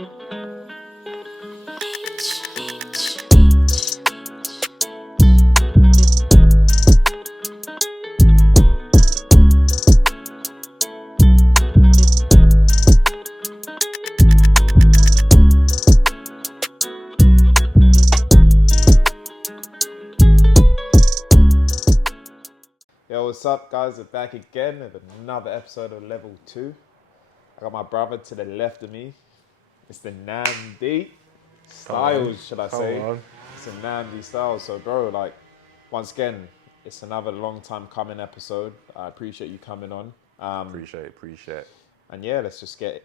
Yo, what's up, guys? We're back again with another episode of Level 2. I got my brother to the left of me. It's the Nnamdi Styles, should I say. It's the Nnamdi Styles. So, bro, like, once again, it's another long time coming episode. I appreciate you coming on. Appreciate it. And yeah, let's just get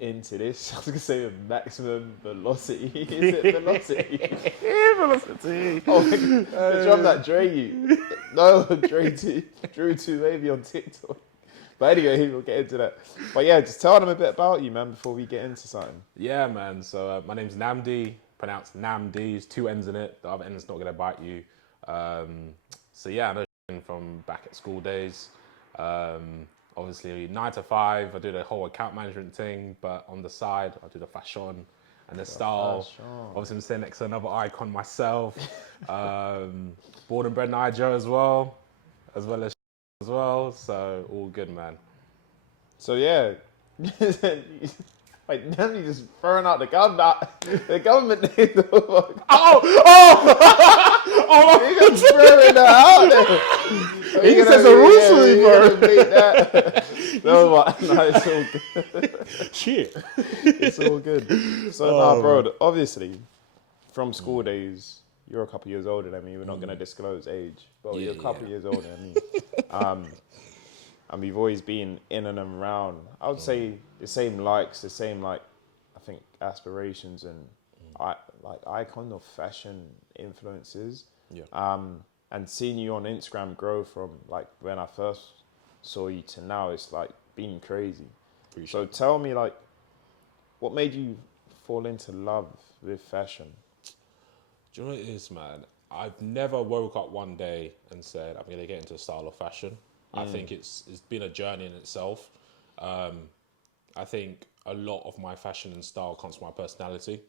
into this. I was gonna say with maximum velocity. Is it velocity? Velocity. Oh, the drum that Dre you. No, Drew too maybe on TikTok. But anyway, we'll get into that. But yeah, just tell them a bit about you, man, before we get into something. Yeah, man. So my name's Nnamdi, pronounced Nnamdi. There's 2 N's in it. The other N's not gonna bite you. So yeah, I know from back at school days. Obviously 9 to 5, I do the whole account management thing, but on the side, I do the fashion and the style. Obviously, I'm sitting next to another icon myself. Born and bred Niger as well as. So all good, man. So yeah, like now you just throwing out the government name. You just throwing that out there. He says a rules for me, bro. No, it's all good. Shit. It's all good. So, bro, obviously, from school days, you're a couple years older than me. We're not going to disclose age, but you're a couple years older than me. And we've always been in and around, I would say, the same likes, the same, like, I think, aspirations and, like, icon of fashion influences. Yeah. And seeing you on Instagram grow from, like, when I first saw you to now, it's, like, been crazy. So tell me, like, what made you fall into love with fashion? Do you know what it is, man? I've never woke up one day and said, I'm going to get into the style of fashion. I think it's been a journey in itself. I think a lot of my fashion and style comes from my personality.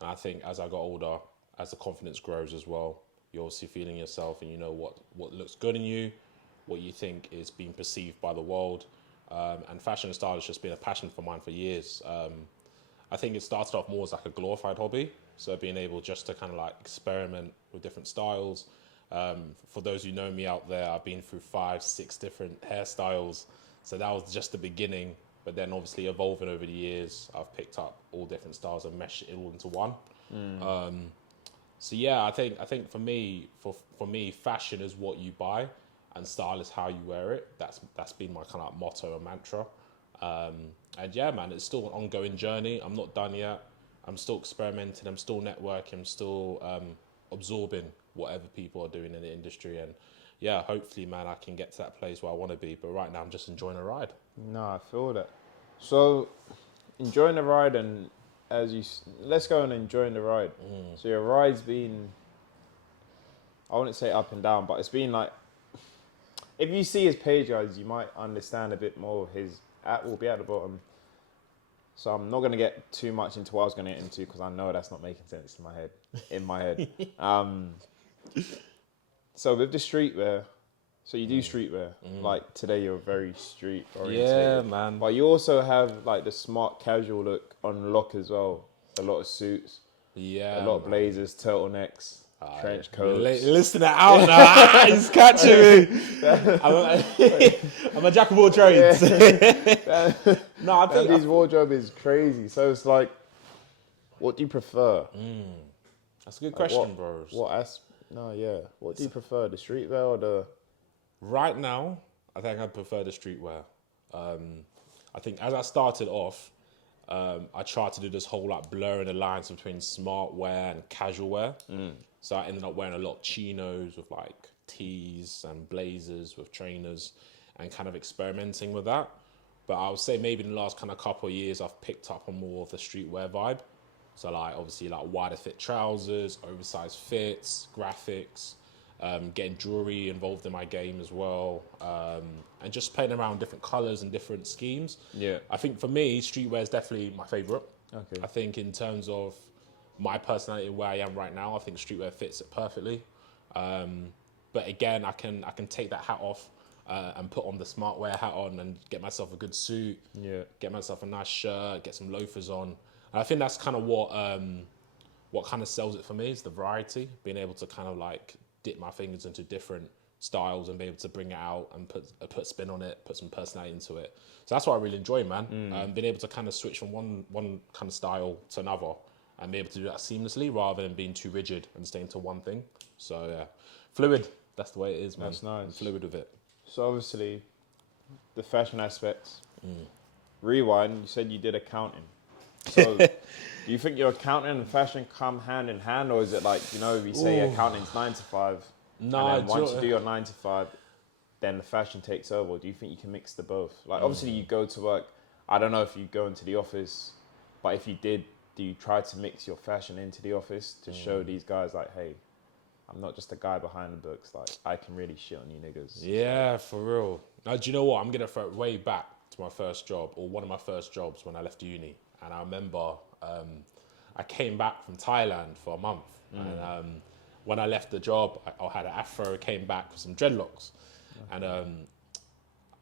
And I think as I got older, as the confidence grows as well, you're obviously feeling yourself and you know what looks good in you, what you think is being perceived by the world. And fashion and style has just been a passion for mine for years. I think it started off more as like a glorified hobby. So being able just to kind of like experiment with different styles. For those who know me out there, I've been through 5, 6 different hairstyles. So that was just the beginning. But then obviously evolving over the years, I've picked up all different styles and meshed it all into one. So yeah, I think for me, fashion is what you buy and style is how you wear it. That's been my kind of motto and mantra. And yeah, man, it's still an ongoing journey. I'm not done yet. I'm still experimenting. I'm still networking. I'm still absorbing whatever people are doing in the industry. And yeah, hopefully, man, I can get to that place where I want to be. But right now, I'm just enjoying the ride. No, I feel that. So, enjoying the ride and let's go and enjoying the ride. So your ride's been, I wouldn't say up and down, but it's been like, if you see his page, guys, you might understand a bit more. His at will be at the bottom. So I'm not going to get too much into what I was going to get into because I know that's not making sense in my head. So with the streetwear, so you do streetwear. Like today you're very street oriented. Yeah, man. But you also have like the smart casual look on lock as well. A lot of suits. Yeah. A lot of blazers, turtletnecks, trench coats. Listen it out now. He's catching me. I'm a jack of all trades. No, I think his wardrobe is crazy. So it's like, what do you prefer? That's a good question, bro. What do you prefer, the streetwear or the? Right now, I think I prefer the streetwear. I think as I started off, I tried to do this whole like blurring the lines between smart wear and casual wear. So I ended up wearing a lot of chinos with like tees and blazers with trainers and kind of experimenting with that. But I would say maybe in the last kind of couple of years, I've picked up on more of the streetwear vibe. So like obviously like wider fit trousers, oversized fits, graphics, getting jewelry involved in my game as well, and just playing around different colors and different schemes. Yeah. I think for me, streetwear is definitely my favorite. Okay. I think in terms of my personality and where I am right now, I think streetwear fits it perfectly. But again, I can take that hat off and put on the smart wear hat on and get myself a good suit, get myself a nice shirt, get some loafers on. And I think that's kind of what kind of sells it for me is the variety, being able to kind of like dip my fingers into different styles and be able to bring it out and put spin on it, put some personality into it. So that's what I really enjoy, man. Being able to kind of switch from one kind of style to another and be able to do that seamlessly rather than being too rigid and staying to one thing. So yeah, fluid. That's the way it is, man. That's nice. I'm fluid with it. So obviously, the fashion aspects. Rewind. You said you did accounting. So, do you think your accounting and fashion come hand in hand, or is it like, you know, we say accounting's 9 to 5, No, and then once you do your 9 to 5, then the fashion takes over? Or do you think you can mix the both? Like, obviously, you go to work. I don't know if you go into the office, but if you did, do you try to mix your fashion into the office to show these guys like, hey, I'm not just a guy behind the books. Like, I can really shit on you niggas. Yeah, for real. Now, do you know what? I'm gonna throw it way back to my first job, or one of my first jobs when I left uni. And I remember I came back from Thailand for a month. And when I left the job, I had an afro, came back with some dreadlocks. And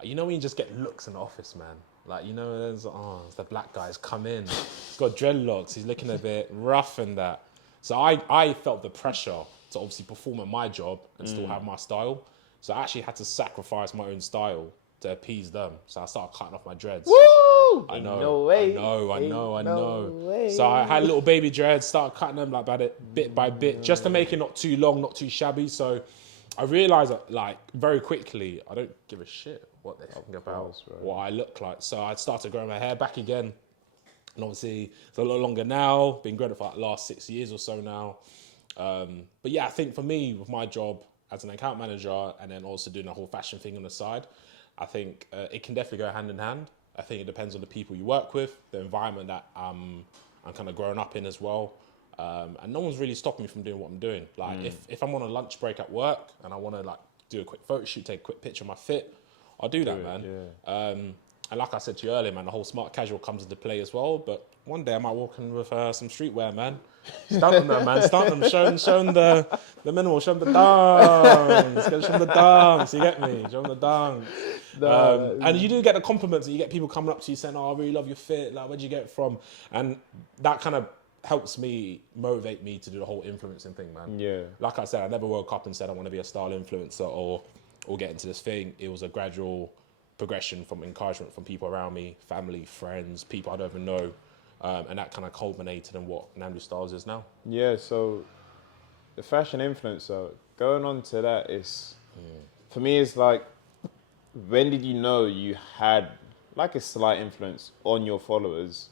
you know when you just get looks in the office, man? Like, you know, there's the black guy's come in. He's got dreadlocks. He's looking a bit rough and that. So I felt the pressure to obviously perform at my job and still have my style. So I actually had to sacrifice my own style to appease them. So I started cutting off my dreads. Woo! I know, no way. I know. Way. So I had little baby dreads, started cutting them like bit by bit, just to make it not too long, not too shabby. So I realised that, like, very quickly, I don't give a shit what they think about what I look like. So I started growing my hair back again. And obviously, it's a lot longer now. Been growing it for like the last 6 years or so now. But yeah, I think for me, with my job as an account manager and then also doing the whole fashion thing on the side, I think it can definitely go hand in hand. I think it depends on the people you work with, the environment that I'm kind of growing up in as well. And no one's really stopping me from doing what I'm doing. Like if I'm on a lunch break at work and I want to like do a quick photo shoot, take a quick picture of my fit, I'll do that, man. Yeah. And like I said to you earlier, man, the whole smart casual comes into play as well. But one day I might walk in with some streetwear, man. Stunt them, man. Stunt them. Show them the minimal. Show them the dunks. Show them the dunks. You get me? Show them the dunks. And you do get the compliments. And you get people coming up to you saying, "Oh, I really love your fit. Like, where'd you get it from?" And that kind of helps me motivate me to do the whole influencing thing, man. Yeah. Like I said, I never woke up and said I want to be a style influencer or get into this thing. It was a gradual progression from encouragement from people around me, family, friends, people I don't even know. And that kind of culminated in what Nnamdi Styles is now. Yeah, so the fashion influencer, going on to that is, for me, it's like, when did you know you had like a slight influence on your followers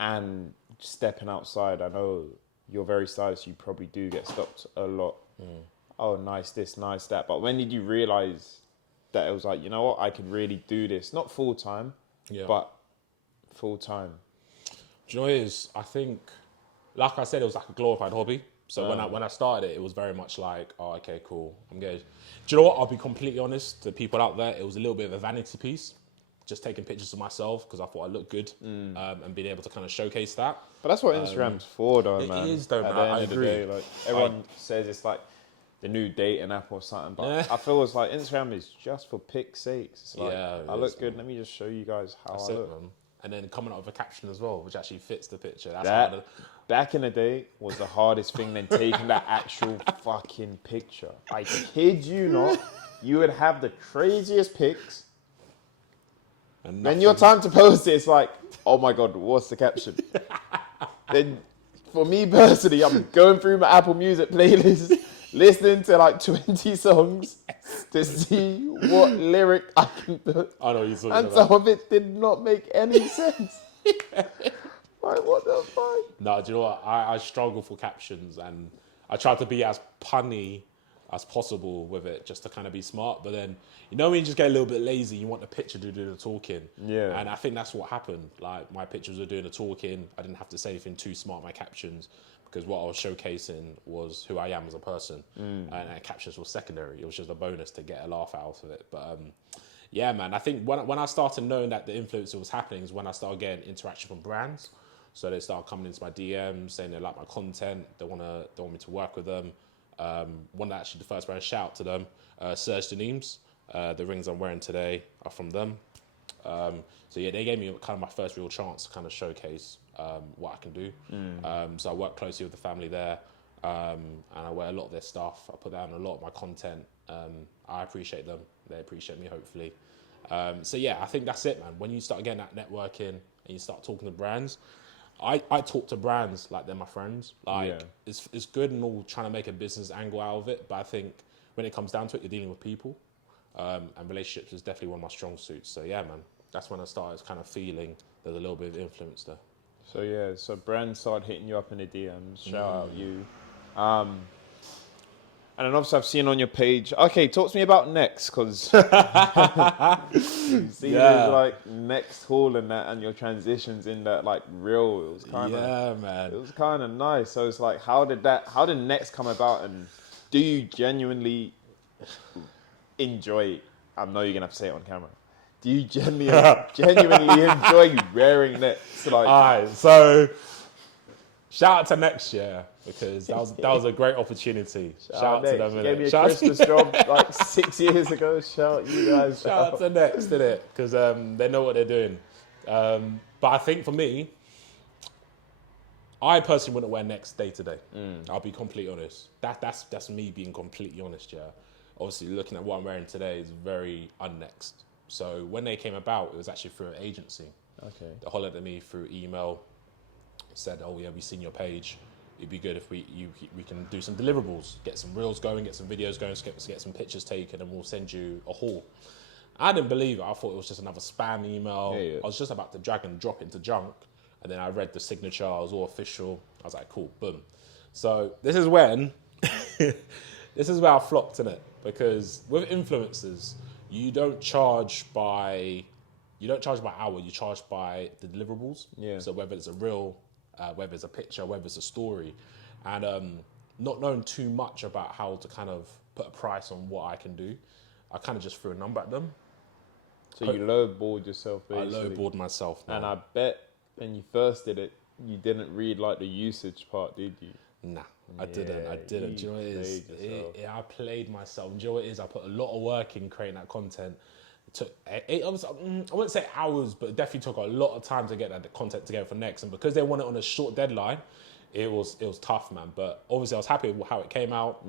and stepping outside? I know you're very stylish, you probably do get stopped a lot. Oh, nice this, nice that. But when did you realize that it was like, you know what, I could really do this? Not full time, but full time. Do you know what it is? I think, like I said, it was like a glorified hobby. So when I started it, it was very much like, oh, okay, cool, I'm good. Do you know what? I'll be completely honest to people out there. It was a little bit of a vanity piece, just taking pictures of myself because I thought I looked good and being able to kind of showcase that. But that's what Instagram's for, though, man. It is, though, man. At the end I of the agree. day, like, everyone says it's like the new dating app or something, but I feel it's like Instagram is just for pics' sakes. It's like, I look good, let me just show you guys how I look. Man. And then coming up with a caption as well, which actually fits the picture. That, back in the day, was the hardest thing than taking that actual fucking picture. I kid you not, you would have the craziest pics. And then your time to post it, it's like, oh my God, what's the caption? Then, for me personally, I'm going through my Apple Music playlist, listening to like 20 songs to see what lyric I can put. I know you're talking and about. some of it did not make any sense. Like, what the fuck? No, do you know what? I struggle for captions and I try to be as punny as possible with it just to kind of be smart. But then, you know, when you just get a little bit lazy, you want the picture to do the talking. Yeah. And I think that's what happened. Like, my pictures were doing the talking. I didn't have to say anything too smart, my captions, because what I was showcasing was who I am as a person. And captions were secondary. It was just a bonus to get a laugh out of it. But yeah, man, I think when I started knowing that the influencer was happening is when I started getting interaction from brands. So they start coming into my DMs saying they like my content. They want me to work with them. One that actually, the first brand, shout out to them, Serge Denemes. The rings I'm wearing today are from them. So yeah, they gave me kind of my first real chance to kind of showcase what I can do. So I work closely with the family there, and I wear a lot of their stuff. I put down a lot of my content. I appreciate them. They appreciate me, hopefully. So yeah, I think that's it, man. When you start getting that networking and you start talking to brands, I talk to brands like they're my friends. Like it's good and all trying to make a business angle out of it, but I think when it comes down to it, you're dealing with people, and relationships is definitely one of my strong suits. So yeah, man, that's when I started kind of feeling there's a little bit of influence there. So yeah, so brands started hitting you up in the DMs. Shout out you. And then obviously I've seen on your page. Okay, talk to me about Next, because see there's like Next haul and that, and your transitions in that like reel. It was kind of man. It was kind of nice. So it's like, how did Next come about, and do you genuinely enjoy? I know you're gonna have to say it on camera. Do you genuinely enjoy wearing Next? Like, all right, so shout out to Next Year, because that was a great opportunity. Shout out to them. You gave me a Christmas job like 6 years ago. Shout out you guys. Shout out to Next, did it? Because they know what they're doing. But I think for me, I personally wouldn't wear Next day to day. I'll be completely honest. That's me being completely honest. Yeah. Obviously, looking at what I'm wearing today is very unnext. So when they came about, it was actually through an agency. Okay. They hollered at me through email, said, "Oh yeah, we've seen your page. It'd be good if we can do some deliverables, get some reels going, get some videos going, get some pictures taken, and we'll send you a haul." I didn't believe it. I thought it was just another spam email. Yeah. I was just about to drag and drop into junk, and then I read the signature. I was all official. I was like, cool, boom. So this is when this is where I flopped in it, because with influencers, you don't charge by hour. You charge by the deliverables. Yeah. So whether it's a reel, whether it's a picture, whether it's a story, and not knowing too much about how to kind of put a price on what I can do, I kind of just threw a number at them. So you lowballed yourself, basically. I lowballed myself, man. And I bet when you first did it, you didn't read like the usage part, did you? Nah, I didn't. Do you know what it is? I played myself. Do you know what it is? I put a lot of work in creating that content. It took I wouldn't say hours, but it definitely took a lot of time to get that content together for Next. And because they want it on a short deadline, it was tough, man. But obviously, I was happy with how it came out.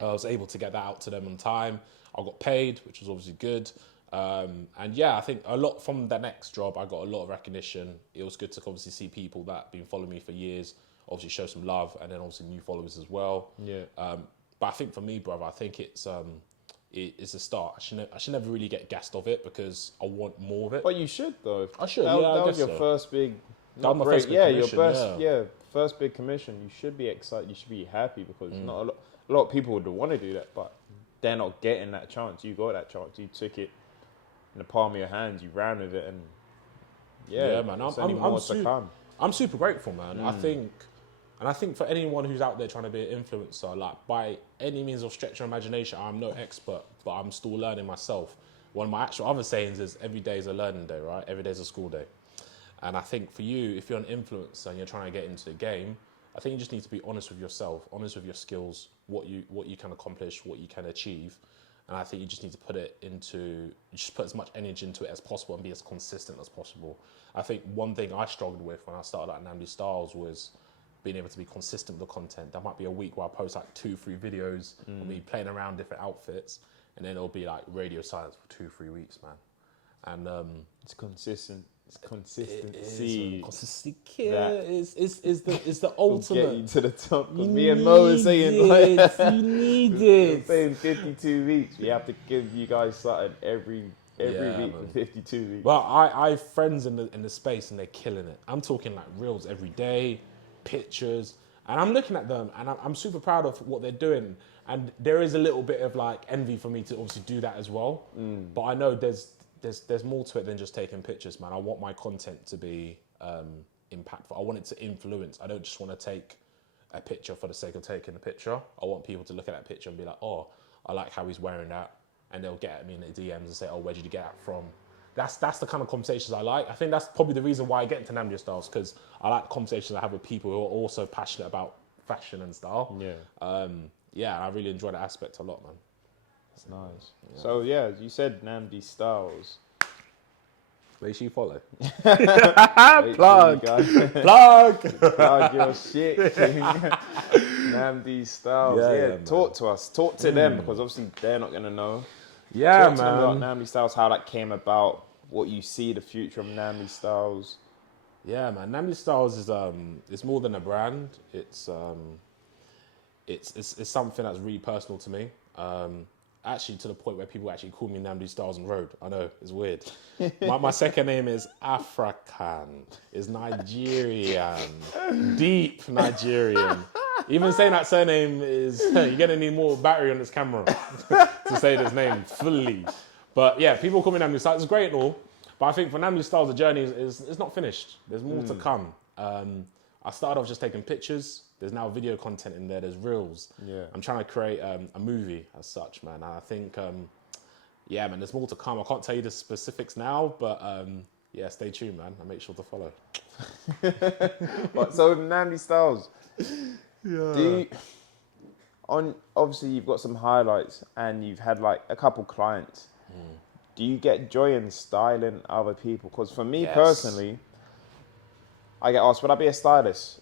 I was able to get that out to them on time. I got paid, which was obviously good. And yeah, I think a lot from the Next job, I got a lot of recognition. It was good to obviously see people that have been following me for years, obviously show some love, and then obviously new followers as well. Yeah. But I think for me, brother, I think it's a start. I should never really get gassed of it, because I want more of it. But you should, though. I should. That I was guess your so. first big. That was my first big commission, first big commission. You should be excited. You should be happy, because not a lot of people would want to do that, but they're not getting that chance. You got that chance. You took it in the palm of your hands. You ran with it, and yeah, man. I'm super grateful, man. I think for anyone who's out there trying to be an influencer, like by any means of stretch your imagination, I'm no expert, but I'm still learning myself. One of my actual other sayings is every day is a learning day, right? Every day is a school day. And I think for you, if you're an influencer and you're trying to get into the game, I think you just need to be honest with yourself, honest with your skills, what you can accomplish, what you can achieve. And I think you just need to put as much energy into it as possible and be as consistent as possible. I think one thing I struggled with when I started at Nnamdi Styles was being able to be consistent with the content. There might be a week where I post like 2-3 videos of me playing around different outfits, and then it'll be like radio silence for 2-3 weeks, man. And it's consistent. It's consistency. Consistency is the ultimate. Get you to the top. Because me and Mo are saying you need it. Saying 52 weeks. We have to give you guys something every week man. for 52 weeks. Well, I have friends in the space and they're killing it. I'm talking like reels every day, pictures, and I'm looking at them and I'm super proud of what they're doing. And there is a little bit of like envy for me to obviously do that as well. But I know there's more to it than just taking pictures, man. I want my content to be impactful. I want it to influence. I don't just want to take a picture for the sake of taking a picture. I want people to look at that picture and be like, oh, I like how he's wearing that. And they'll get at me in the DMs and say, oh, where did you get that from? that's the kind of conversations I like. I think that's probably the reason why I get into Nnamdi Styles, because I like the conversations I have with people who are also passionate about fashion and style. Yeah. I really enjoy that aspect a lot, man. That's nice. Yeah. So yeah, you said Nnamdi Styles. Make sure you follow. Plug. Plug your shit, King. Nnamdi Styles. Yeah, talk to us. Talk to them, because obviously they're not gonna know. Yeah, talk to them about Nnamdi Styles, how that came about, what you see the future of Nnamdi Styles. Yeah, man. Nnamdi Styles is it's more than a brand. It's something that's really personal to me. Actually, to the point where people actually call me Nnamdi Styles on road. I know, it's weird. My second name is African. It's Nigerian. Deep Nigerian. Even saying that surname is, you're going to need more battery on this camera to say this name fully. But yeah, people call me Nnamdi Styles. It's great and all. But I think for Nnamdi Styles, the journey is not finished. There's more to come. I started off just taking pictures. There's now video content in there. There's reels. Yeah. I'm trying to create a movie as such, man. And I think, yeah, man, there's more to come. I can't tell you the specifics now, but yeah, stay tuned, man. And make sure to follow. But so with Nnamdi Styles, obviously you've got some highlights and you've had like a couple clients. Do you get joy in styling other people? Because for me personally, I get asked, would I be a stylist?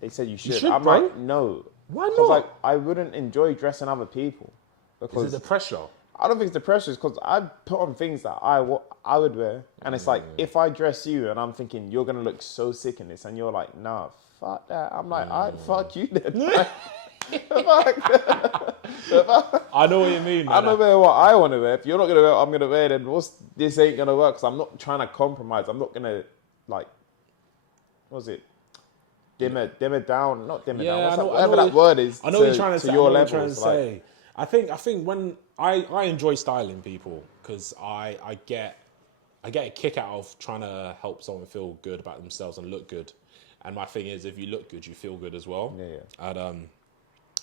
They said you should. I'm bro. like, no. Why not? Because like, I wouldn't enjoy dressing other people. Because is it the pressure? I don't think it's the pressure. It's because I put on things that I would wear. And it's like, if I dress you and I'm thinking, you're going to look so sick in this. And you're like, nah, fuck that. I'm like, all right, fuck you then. I know what you mean, man. I'm going to wear what I want to wear. If you're not going to wear what I'm going to wear, then this ain't going to work. Because I'm not trying to compromise. I'm not going to, like, what's it? Dim it down. Not dim it down. Whatever that word is. I know what you're trying to say. Your levels. I think when I enjoy styling people, because I get a kick out of trying to help someone feel good about themselves and look good. And my thing is, if you look good, you feel good as well. Yeah. And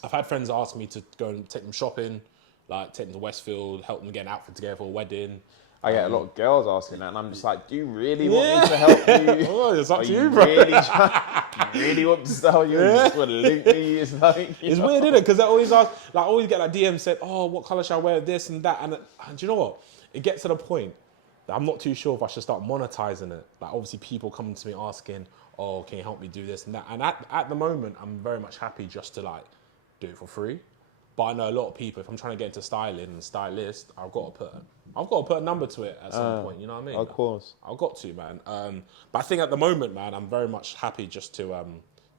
I've had friends ask me to go and take them shopping, like take them to Westfield, help them get an outfit together for a wedding. I get a lot of girls asking that, and I'm just like, do you really want me to help you? Oh, it's up to you, bro. You really want to style you? You just want to link me? It's like, it's weird, isn't it? Because they always ask, like, I always get like DM said, oh, what colour should I wear? This and that. And do you know what? It gets to the point that I'm not too sure if I should start monetizing it. Like, obviously, people coming to me asking, oh, can you help me do this and that? And at the moment, I'm very much happy just to like do it for free. But I know a lot of people, if I'm trying to get into styling and stylist, I've got to put a number to it at some point, you know what I mean? Of course. I've got to, man. But I think at the moment, man, I'm very much happy just to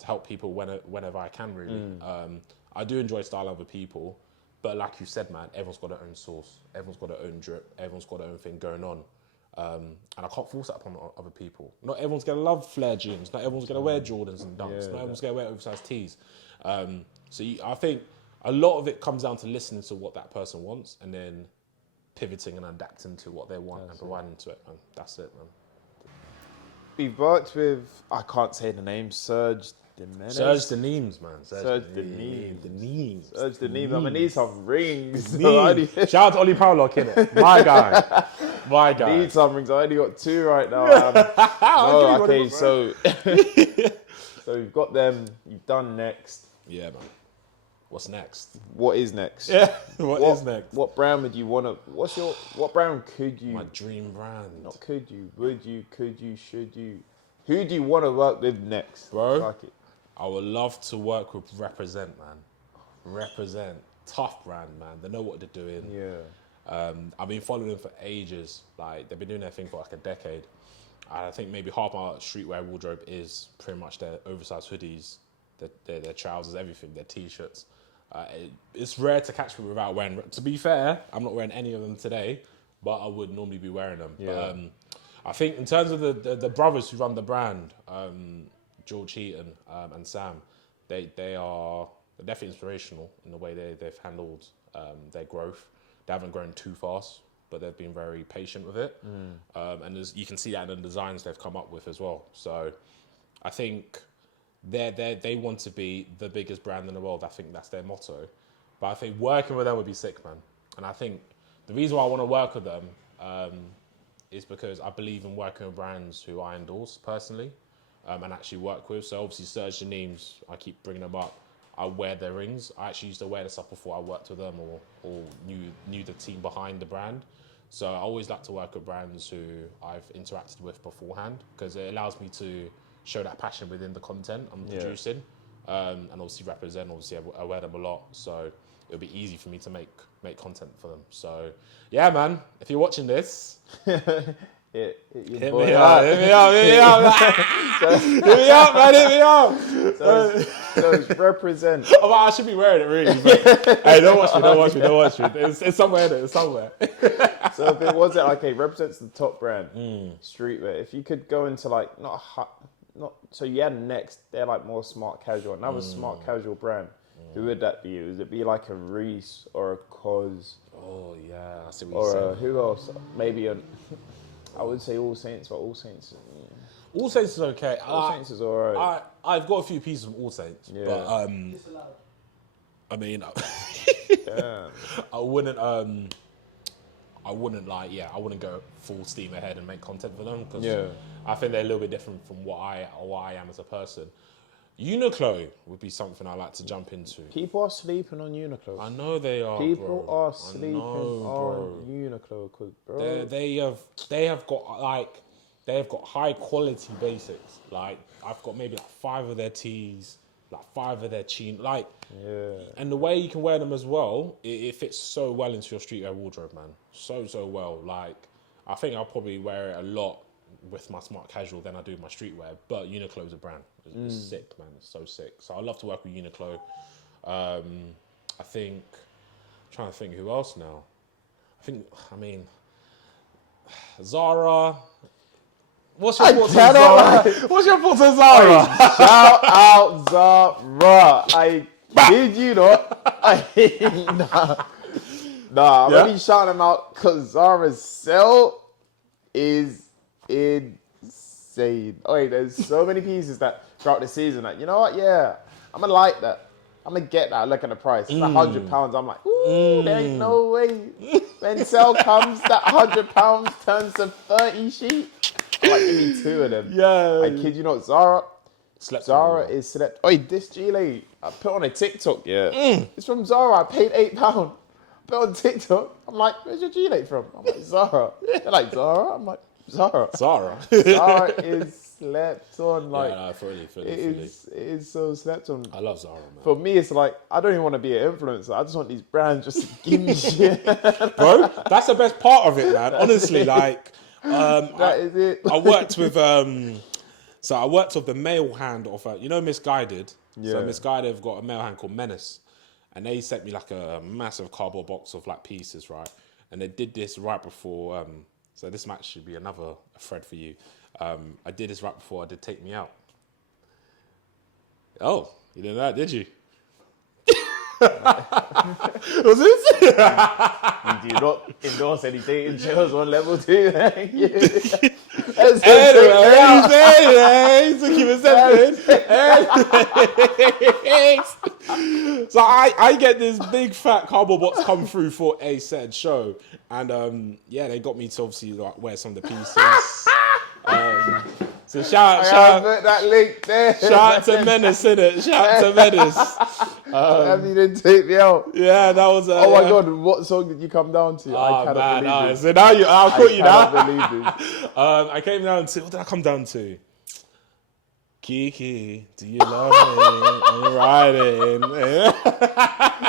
help people whenever I can, really. I do enjoy styling other people, but like you said, man, everyone's got their own sauce. Everyone's got their own drip. Everyone's got their own thing going on. And I can't force that upon other people. Not everyone's going to love flare jeans. Not everyone's going to wear Jordans and Dunks. Not everyone's going to wear oversized tees. I think a lot of it comes down to listening to what that person wants and then pivoting and adapting to what they want and providing to it, man. That's it, man. We've worked with, I can't say the name, Serge Demenes. Serge Denemes, man. Serge Denemes. Serge Denemes. I'm going to need some rings. Shout out to Ollie Powlock, innit? My guy. My guy. Need some rings. I only got 2 right now. Okay, so we've got them. You've done next. Yeah, man. What's next? What is next? Yeah. What is next? What brand would you want to? What brand could you? My dream brand. Not could you? Would you? Could you? Should you? Who do you want to work with next, bro? Fuck it. I would love to work with Represent, man. Represent, tough brand, man. They know what they're doing. Yeah. I've been following them for ages. Like they've been doing their thing for like a decade. I think maybe half my streetwear wardrobe is pretty much their oversized hoodies, their trousers, everything, their t-shirts. It's rare to catch me without wearing. To be fair, I'm not wearing any of them today, but I would normally be wearing them. Yeah. But, I think in terms of the brothers who run the brand, George Heaton and Sam, they're definitely inspirational in the way they've handled their growth. They haven't grown too fast, but they've been very patient with it. And you can see that in the designs they've come up with as well. So I think they want to be the biggest brand in the world. I think that's their motto. But I think working with them would be sick, man. And I think the reason why I want to work with them is because I believe in working with brands who I endorse personally, and actually work with. So obviously, Serge Names, I keep bringing them up. I wear their rings. I actually used to wear this stuff before I worked with them or knew the team behind the brand. So I always like to work with brands who I've interacted with beforehand because it allows me to show that passion within the content I'm producing, and obviously represent. Obviously, I wear them a lot, so it'll be easy for me to make content for them. So yeah, man, if you're watching this, hit me up, hit me up, man. So it's represent. Oh, well, I should be wearing it really, but hey, don't watch me. It's somewhere in it, it's somewhere. So if it wasn't okay, represents the top brand, streetwear. If you could go into like so you had Next, they're like more smart casual. Another smart casual brand. Who would that be? Would it be like a Reese or a Cos? Oh yeah, I see what you're saying. Who else? Maybe I would say All Saints, but All Saints. All Saints is okay. All Saints is alright. I've got a few pieces from All Saints, but I mean, I wouldn't go full steam ahead and make content for them because I think they're a little bit different from what I am as a person. Uniqlo would be something I like to jump into. People are sleeping on Uniqlo. I know they are. People are sleeping on Uniqlo because, bro, they have got high quality basics. Like I've got maybe like 5 of their tees, like 5 of their jeans, and the way you can wear them as well, it fits so well into your streetwear wardrobe, man. So well. Like I think I'll probably wear it a lot with my smart casual than I do my streetwear. But Uniqlo's a brand. It's sick, man. It's so sick. So I love to work with Uniqlo. I think, I'm trying to think who else now. Zara. What's your thoughts on Zara? What's your thoughts on Zara? Shout out Zara. I kid you not. Nah, I'm only shouting them out because Zara's sale is insane. Oh, wait, there's so many pieces that throughout the season that, you know what, I'm gonna like that. I'm gonna get that. Look at the price. It's £100. I'm like, ooh, there ain't no way. When sale comes, that £100 turns to 30 sheet. I'm like, give me 2 of them. Yeah. I kid you not, Zara is slept. Oh, this G-Lady, I put on a TikTok, It's from Zara. I paid £8. Put on TikTok. I'm like, where's your G-Lady from? I'm like, Zara. They're like, Zara? I'm like, Zara. Zara is slept on. Like, fully. It is so slept on. I love Zara, man. For me, it's like, I don't even want to be an influencer. I just want these brands just to give me shit. Bro, that's the best part of it, man. Honestly, like, that is it. I worked with, the male hand of, Misguided. Yeah. So Misguided have got a male hand called Menace. And they sent me like a massive cardboard box of like pieces, right? And they did this right before, so this might actually be another thread for you. I did this right before I did Take Me Out. Oh, you didn't know that, did you? Was it? You do not endorse any dating shows on LevelTwo. Thank you. Anyway, to keep it separate. So I get this big fat cardboard box come through for a said show, and they got me to obviously like wear some of the pieces. So shout put that link there. Shout out to Menace, innit? Shout out to Menace. You didn't take me out. Yeah, that was. Oh my god, what song did you come down to? I cannot believe this. So now I'll quote you now. I cannot believe this. I came down to, what did I come down to? Kiki, do you love me? I'm riding.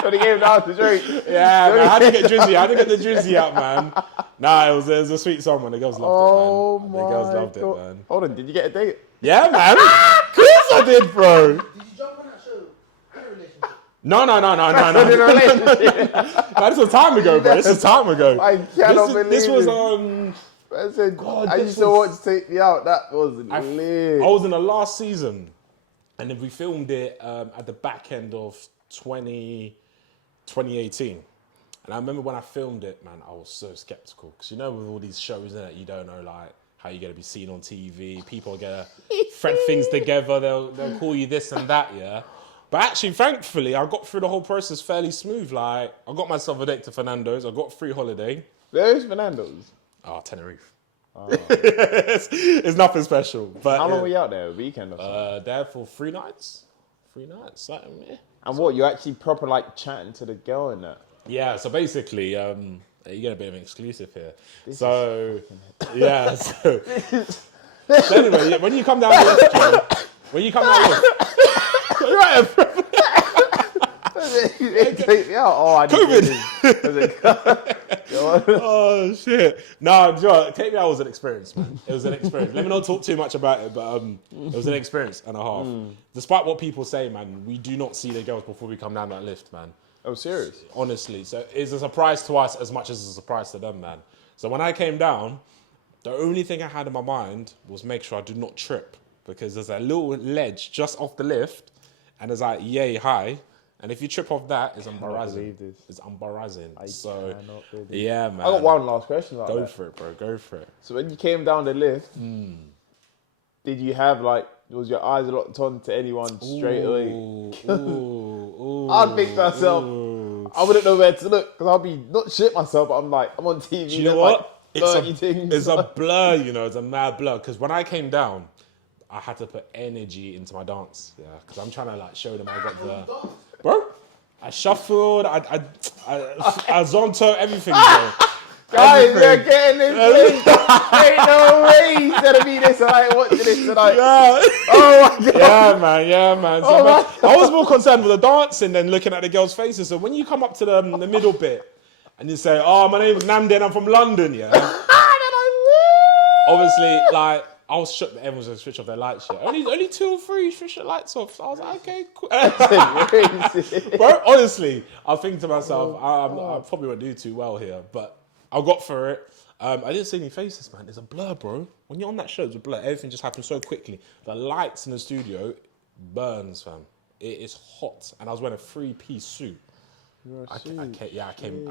So they came down to Drake. Yeah, man, I had to get Drizzy. I had to get the Drizzy out, man. Nah, it was a sweet song, man. The girls loved it, man. The girls loved it, man. Hold on, did you get a date? Yeah, man. Of course I did, bro. Did you jump on that show? In a relationship? No. In a relationship. This was time ago, bro. This was time ago. I cannot believe this was I said, I used to watch Take Me Out. That was lit. I was in the last season, and then we filmed it at the back end of 2018. And I remember when I filmed it, man, I was so skeptical because with all these shows in it, you don't know like how you're gonna be seen on TV. People are gonna thread things together. They'll call you this and that, yeah. But actually, thankfully, I got through the whole process fairly smooth. Like I got myself a date to Fernando's. I got free holiday. Where's Fernando's? Oh, Tenerife. It's nothing special. But How long were you out there? A weekend or something? there for 3 nights. 3 nights, something. Yeah. And what, you actually proper like chatting to the girl and that? Yeah, so basically, you get a bit of an exclusive here. So anyway, when you come down the lift, Joe, Take me out. Oh, I COVID. didn't. Oh shit! No, Joe, take me out was an experience, man. It was an experience. Let me not talk too much about it, but it was an experience and a half. Despite what people say, man, we do not see the girls before we come down that lift, man. Oh, serious? Honestly, so it's a surprise to us as much as it's a surprise to them, man. So when I came down, the only thing I had in my mind was make sure I do not trip, because there's a little ledge just off the lift, and there's like yay high, and if you trip off that, it's embarrassing. It's embarrassing. Yeah, man. I got one last question about Go that. for it, bro. Go for it. So when you came down the lift, did you have was your eyes locked on to anyone straight away? I'd think to myself, I wouldn't know where to look, because I'll be not shit myself, but I'm like, I'm on TV. Do you know what? Like, it's a blur, you know, it's a mad blur. Because when I came down, I had to put energy into my dance, yeah, because I'm trying to like show them I got the, bro. I shuffled, I zonto, everything, bro. Guys, they're getting this link. Ain't no way he's gonna be this tonight, watching this tonight. Yeah. Oh my god. Yeah, man. So, I was more concerned with the dancing than looking at the girls' faces. So when you come up to the middle bit and you say, "Oh, my name is Nnamdi and I'm from London," yeah. Obviously, like, I was shook that everyone was going to switch off their lights. Yeah. Only 2 or 3 switched the lights off. So I was like, okay, cool. Bro, honestly, I think to myself, I probably won't do too well here, but I got for it. I didn't see any faces, man. It's a blur, bro. When you're on that show, it's a blur. Everything just happens so quickly. The lights in the studio burns, fam. It is hot. And I was wearing a 3-piece suit. I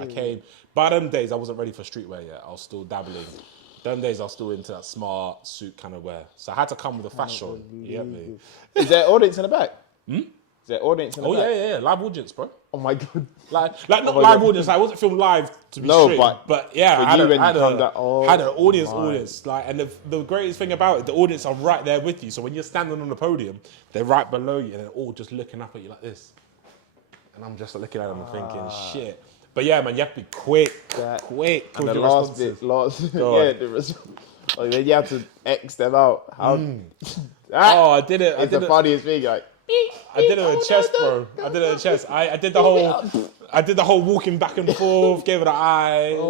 came. By them days, I wasn't ready for streetwear yet. I was still dabbling. Them days, I was still into that smart suit kind of wear. So I had to come with a fashion. You get me? Is there audience in the back? Is there audience in the back? Yeah. Live audience, bro. Oh my god. Like not live audience. Like, I wasn't filmed live to be straight. But yeah, I had an audience. Like, and the greatest thing about it, the audience are right there with you. So when you're standing on the podium, they're right below you, and they're all just looking up at you like this. And I'm just looking at them and thinking, shit. But yeah, man, you have to be quick. And the last bit, then you have to X them out. I did it. It's the funniest thing, like. I did it with chest, bro. I did it with chest. I did the whole walking back and forth, gave it an eye. You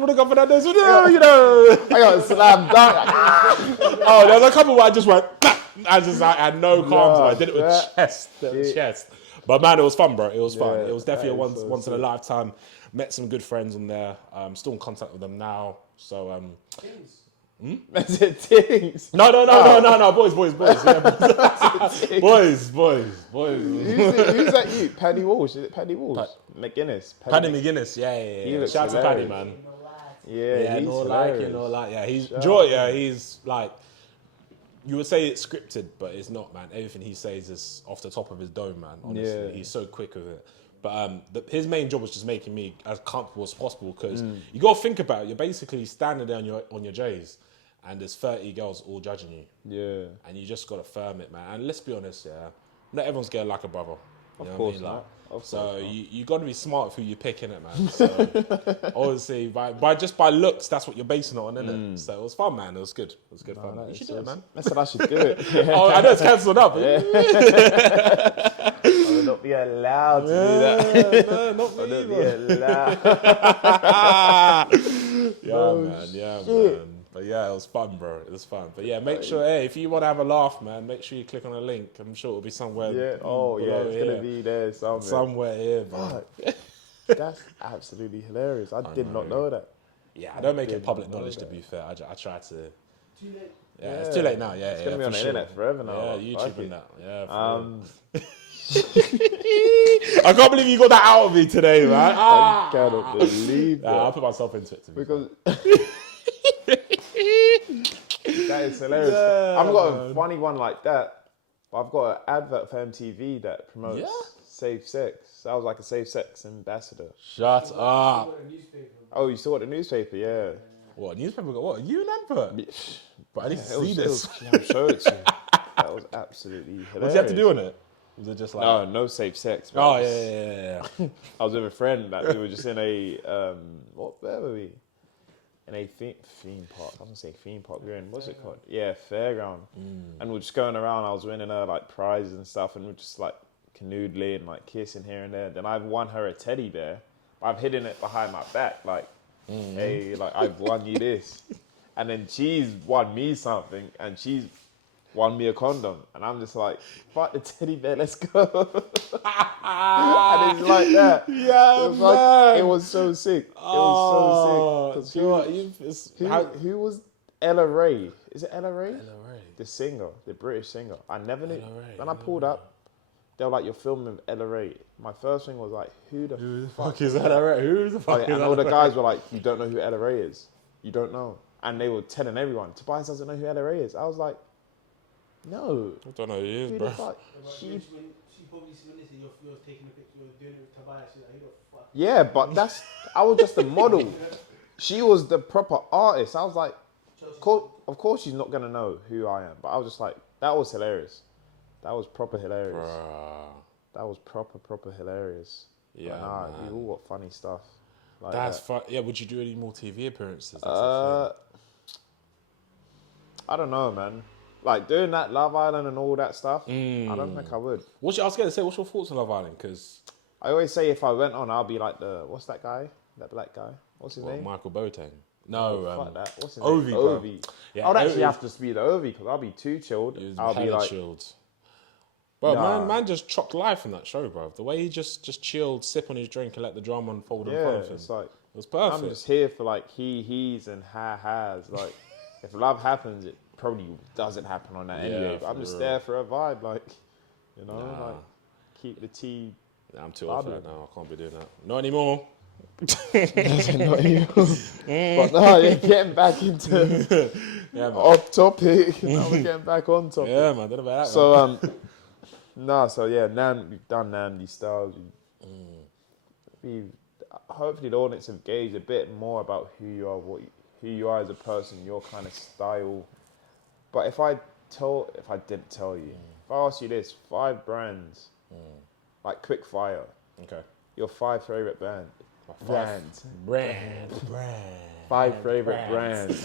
wanna go for that dance? No, you know. I got slammed dunk. Oh, there was a couple where I just went. I had no calms. I did it with chest. But man, it was fun, bro. It was fun. It was definitely a once in a lifetime. Met some good friends on there. Still in contact with them now. So Is it things? No, boys. Yeah, boys. Who's that you? Paddy Walsh? Is it Paddy Walsh? McGuinness. Paddy McGuinness, yeah. Shout out to Paddy, man. Yeah, he's no like. Yeah, he's Joy. Yeah, he's like. You would say it's scripted, but it's not, man. Everything he says is off the top of his dome, man. Honestly, he's so quick with it. But his main job was just making me as comfortable as possible, because you got to think about it. You're basically standing there on your J's, and there's 30 girls all judging you. Yeah. And you just got to firm it, man. And let's be honest, not everyone's getting like a brother. You know what I mean? Like, so you got to be smart with who you're picking it, man. So obviously, by looks, that's what you're basing it on, isn't it? So it was fun, man. It was good. It was good fun. You should do it, man. I said I should do it. Oh, I know it's cancelled up. I would not be allowed to do that. No, not me. I would not be allowed. Yeah, man. But yeah, it was fun, bro. It was fun. But yeah, make sure, if you want to have a laugh, man, make sure you click on the link. I'm sure it'll be somewhere. Yeah. Oh, yeah. It's going to be there somewhere. Somewhere here, man. That's absolutely hilarious. I did not know that. Yeah, I don't make it public knowledge, to be fair. I try to. Too late. Yeah, it's too late now. Yeah, it's going to be on the internet forever now. Yeah, YouTube and that. Yeah. I can't believe you got that out of me today, man. I cannot believe that. I'll put myself into it, because that is hilarious. I haven't got a funny one like that, but I've got an advert for MTV that promotes safe sex. So I was like a safe sex ambassador. Shut up. Oh, you saw the newspaper, yeah. What newspaper got what? You an advert? But I didn't It was- see it this. was- I'm sure it's that was absolutely hilarious. What did you have to do on it? Was it just like? No safe sex. But Oh it was- yeah. I was with a friend that we were just in a where were we? In a theme park. I was gonna say theme park. We were in what's it called? Yeah, fairground. And we're just going around. I was winning her like prizes and stuff, and we're just like canoodling and like kissing here and there. Then I've won her a teddy bear. I've hidden it behind my back, like, hey, like I've won you this, and then she's won me something, and she's won me a condom, and I'm just like, fuck the teddy bear, let's go. And it's like that. Yeah, It was man. it was so sick. It Oh, was so sick. do you know what? Who was Ella Ray? Is it Ella Ray? Ella Ray. The singer, the British singer. I never knew. Ella Ray, When I pulled up, they were like, you're filming with Ella Ray. My first thing was like, who the Fuck is Ella Ray? Who the Oh, fuck yeah, is and Ella all the Ray? guys were like, you don't know who Ella Ray is. You don't know. And they were telling everyone, Tobias doesn't know who Ella Ray is. I was like, no. I don't know who he is, Who bro. the fuck? She probably see when they say you're taking a picture, you're doing it with Tobias. She's like, who the fuck? Yeah, but I was just a model. She was the proper artist. I was like, of course she's not going to know who I am. But I was just like, that was hilarious. That was proper hilarious. Bruh. That was proper hilarious. Yeah, But nah, man. we all got funny stuff. Like That's that. fun. Yeah, would you do any more TV appearances? That's I don't know, man. Like doing that Love Island and all that stuff, I don't think I would. I was going to say, what's your thoughts on Love Island? Because I always say if I went on, I'll be like what's that guy? That black guy? What's his name? Michael Boateng. No, Fuck that. What's his Ovi, name? bro. Ovi. Yeah, I'd actually Ovi. have to be the Ovi because I'll be too chilled. He was I'll be hella like, chilled. Bro, Nah. man just chopped life in that show, bro. The way he just chilled, sip on his drink, and let the drama unfold in front yeah, of him. it's like It was perfect. I'm just here for like he's and has. Like if love happens, it probably doesn't happen on that Yeah, anyway. But for I'm just real. there for a vibe, like Nah. like keep the tea. I'm too old for Bubbling. that now. I can't be doing that. Not anymore. But no, yeah, getting back into Yeah, man. off topic. Now we're getting back on topic. Yeah, man. Don't know about that. So so yeah, we've done Nnamdi Styles. We've hopefully the audience have gauged a bit more about who you are, who you are as a person, your kind of style. But if I didn't tell you, if I asked you this, 5 brands, like quick fire, Okay. your 5 favorite brands. Brand. 5 favorite brands.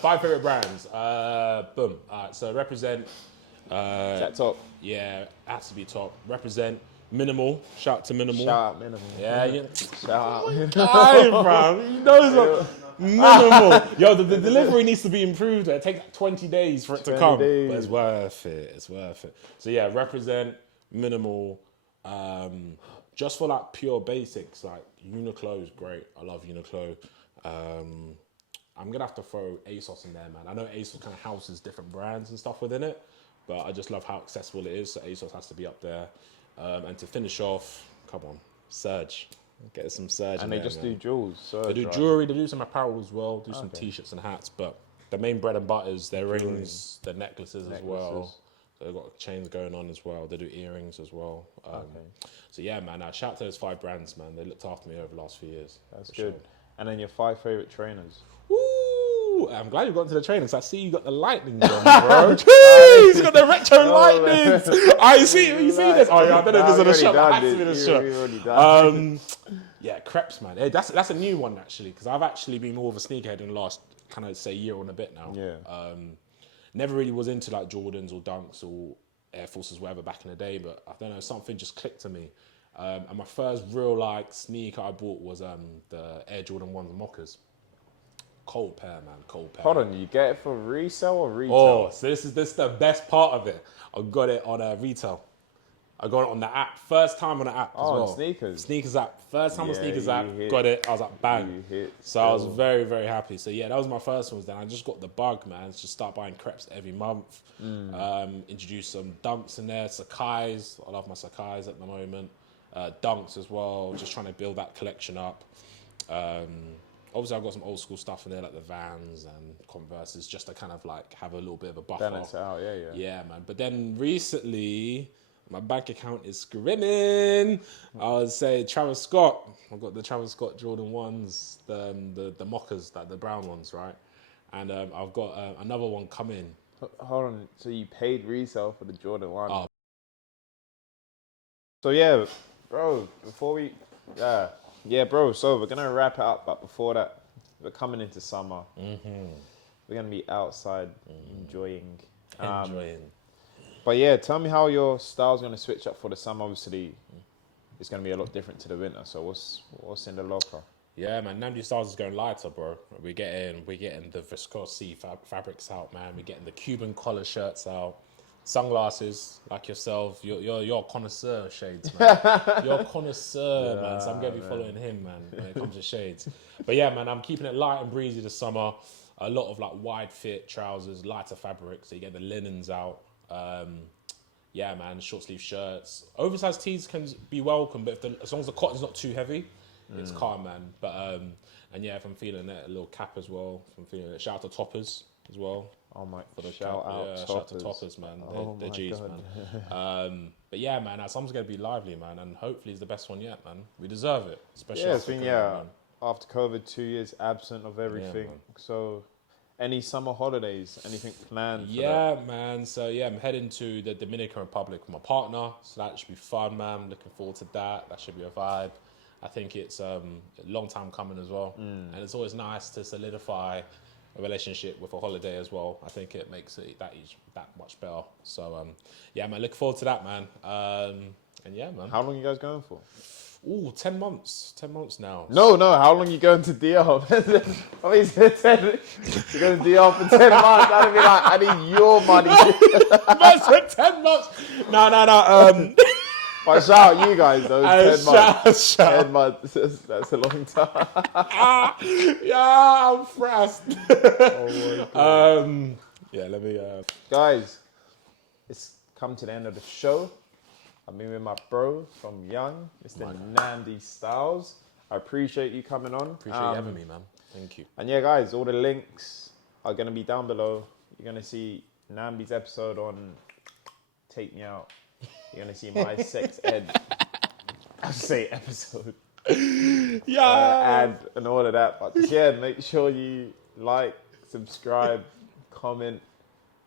5 favorite brands. Boom. Alright, so represent. That top. Yeah, has to be top. Represent minimal. Shout to minimal. Shout out minimal. Yeah, yeah. Shout out. Aye, fam. He knows what. Minimal. Yo, the delivery needs to be improved. It takes 20 days for it to 20 come. days. But it's worth it. It's worth it. So yeah, represent minimal. Just for like pure basics, like Uniqlo is great. I love Uniqlo. I'm gonna have to throw ASOS in there, man. I know ASOS kind of houses different brands and stuff within it, but I just love how accessible it is. So ASOS has to be up there. And to finish off, come on, Surge. Get some Surge. And in they there, just man. do jewels. They do jewelry, they do some apparel as well, do some t-shirts and hats, but the main bread and butter is their rings, their necklaces as well. So they've got chains going on as well. They do earrings as well. So yeah, man, shout out to those 5 brands, man. They looked after me over the last few years. That's for good. sure. And then your 5 favorite trainers. Ooh, I'm glad you got into the training because I see you got the lightning on, bro. Jeez, you got the retro lightnings. I see you see this. Oh yeah, I don't know if this is on the shop. I have to be the shop. Yeah, crepes, man. Hey, that's a new one actually because I've actually been more of a sneakerhead in the last kind of say year and a bit now. Yeah. Never really was into like Jordans or Dunks or Air Forces, whatever back in the day, but I don't know, something just clicked to me. And my first real like sneaker I bought was the Air Jordan 1s Moccas. Cold pair, man, cold pair. Hold on, you get it for resale or retail? Oh, so this is the best part of it. I got it on retail. I got it on the app. First time on the app as on well. Sneakers. Sneakers app. First time on Yeah, Sneakers you app. hit. Got it. I was like, bang. You hit So I was still. very, very happy. So yeah, that was my first ones. Then I just got the bug, man. Just start buying crepes every month. Introduce some Dunks in there. Sakai's. I love my Sakai's at the moment. Dunks as well. Just trying to build that collection up. Obviously, I've got some old school stuff in there, like the Vans and Converses, just to kind of like have a little bit of a buffer. Balance it out, yeah. Yeah, man. But then recently, My bank account is screaming. I would say Travis Scott. I've got the Travis Scott Jordan 1s, the mockers, like the brown ones, right? And I've got another one coming. Hold on. So you paid resale for the Jordan 1? Oh. So yeah, bro, before we... Yeah, bro, so we're going to wrap it up. But before that, we're coming into summer. Mm-hmm. We're going to be outside enjoying. Enjoying. But yeah, tell me how your style's going to switch up for the summer. Obviously, it's going to be a lot different to the winter. So what's in the locker? Yeah, man. Nnamdi Styles is going lighter, bro. We're getting the viscosity fabrics out, man. We're getting the Cuban collar shirts out, sunglasses like yourself. You're a connoisseur of shades, man. You're a connoisseur, man. So I'm gonna be following him, man, when it comes to shades. But yeah, man, I'm keeping it light and breezy this summer. A lot of like wide fit trousers, lighter fabric. So you get the linens out. Yeah, man, short sleeve shirts. Oversized tees can be welcome, but as long as the cotton's not too heavy, it's calm, man. But and yeah, if I'm feeling it, a little cap as well. If I'm feeling it, shout out to Toppers as well. Oh my! For the shout cap. out, yeah, Toppers. shout out to Toppers, man. They're G's, man. But yeah, man, our summer's gonna be lively, man, and hopefully it's the best one yet, man. We deserve it, especially Yeah, after it's been COVID, man. after COVID, 2 years absent of everything. man. So, any summer holidays? Anything planned? Yeah, man. So yeah, I'm heading to the Dominican Republic with my partner. So that should be fun, man. I'm looking forward to that. That should be a vibe. I think it's a long time coming as well. And it's always nice to solidify a relationship with a holiday as well. I think it makes it that much better. So yeah, man, looking forward to that, man. And yeah, man. How long are you guys going for? Ooh, 10 months. 10 months now. No. How long are you going to DR? I mean, 10. You're going to DR for 10 months. That'd be like, I need your money. Man said 10 months. No. But shout out you guys though. 10 months. Shout. 10 months. That's a long time. Yeah, I'm frazzed. Oh my God. Yeah, let me. Guys, it's come to the end of the show. I've been with my bro from Young, Mr. Nnamdi Styles. I appreciate you coming on. Appreciate you having me, man. Thank you. And yeah, guys, all the links are going to be down below. You're going to see Nnamdi's episode on Take Me Out. You're going to see my sex ed, I say episode. Ad and all of that. But yeah, make sure you like, subscribe, comment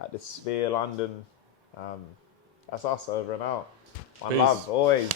at the Sphere London. That's us over and out. One Peace. love, always.